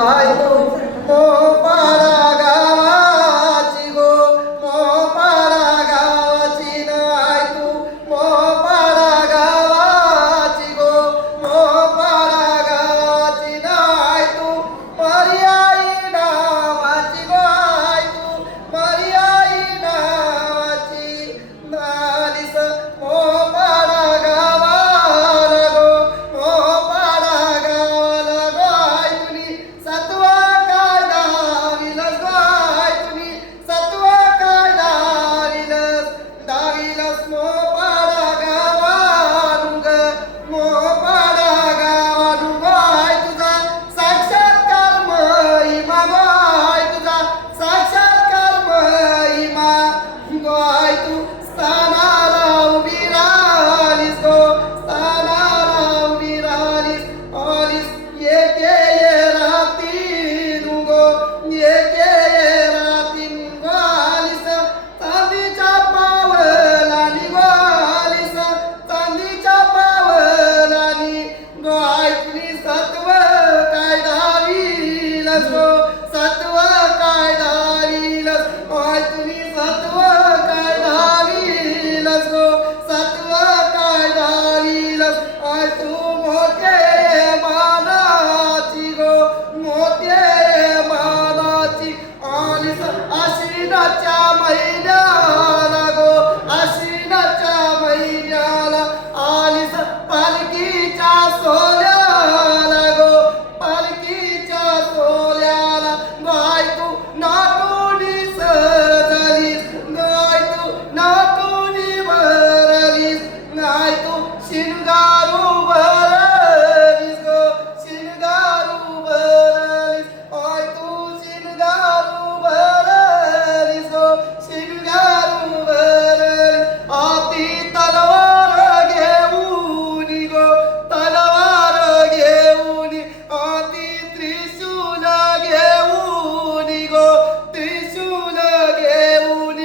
I तू मोपाडा गावाची गो मोपाडा गावाची न आय तू मोपाडा गावाची गो मोपाडा गावाची न आय तू पर्यायी नावाची गो आय तू पर्यायी नावाची नालीस मोपाडा गावाला गो मोपाडा गावाला गो आय तुनी सत्वा कायदा विलस गो आय तुनी सत्वा कायदा विलस दाविलस मोपाडा गावानु ग मोपाडा गावानु गो आय तुझा साक्षात्कार महिमा गो आय तुझा साक्षात्कार महिमा गो आय तू स्थानाला उभी राहिलीस गो स्थानाला उभी राहिलीस आलीस येके ये रातीन गो येके ये रातीन गो आलीस चांदीच्या पावलानी गो आलीस चांदीच्या पावलानी गो आय तुनी सत्व काय धाविलस गो सत्व काय धाविलस आय तुनी सत्व काय धाविलस गो सत्व काय धाविलस आय तू मोठे मानाची गो मोठे मानाची आलीस आश्विनाच्या महिन्याला गो आश्विनाच्या महिन्याला आलीस पालखीच्या सोल्याला गो पालखीच्या सोल्याला गाय तू नाटुनी सजलीस गाय तू नाटुनी भरलीस गाय तू शिनगारू भरलीस गो शिनगारू भरलीस आय तू शिनगारू भरलीस गो शिनगारू भरलीस आती तलवार घेऊन गो तलवार घेऊन आती त्रिशूल घेऊन गो त्रिशूल घेऊन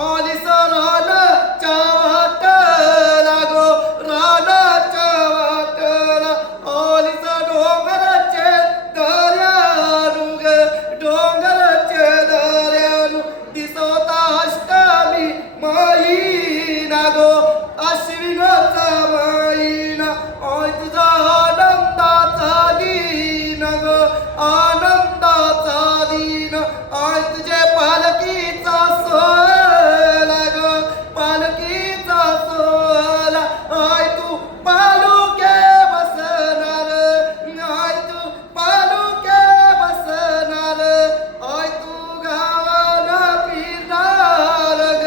आलीस रानाच्या वाटला गो रानाच्या वाटला आलीस डोंगराचे दर्यानु ग डोंगराचे दर्यानु दिसत अष्टमी महिना गो अश्विनाचा महिना आय तुझा आनंदाचा दिन ग आनंदाचा दिन आय तुझे पालखीचा सोहळा ग पालखीचा सोहळा आय तू पालुके बसणार आय तू पालुके बसणार आय तू गावान फिरणार ग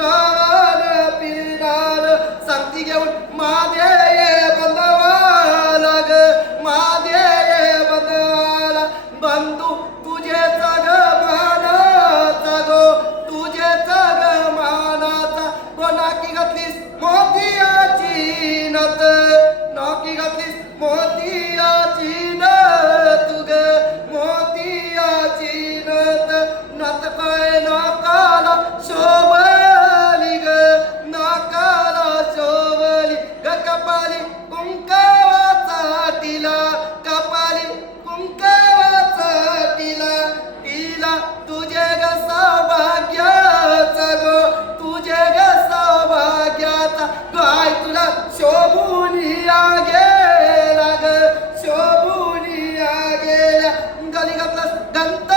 गावान फिरणार संगती घेऊन मादे ये बंधवाला ग मादे ये बंधवाला बंधू तुझे जग मानाचा गो तुझे जग मानाचा गो नाकी घातलीस मोतियाची नथ नाकी घातलीस मोतियाची नथ ग मोतियाची नथ नथ काय नाकाला शोभली ग नाकाला शोभली ग कपाली कुंकावाचा टिला कपाली कुंकावाचा टिला टिला तुझे ग सौभाग्याचा गो तुझे ग सौभाग्याचा गाय तुला शोभून या गेला ग शोभून या गेला गली घातलास गंत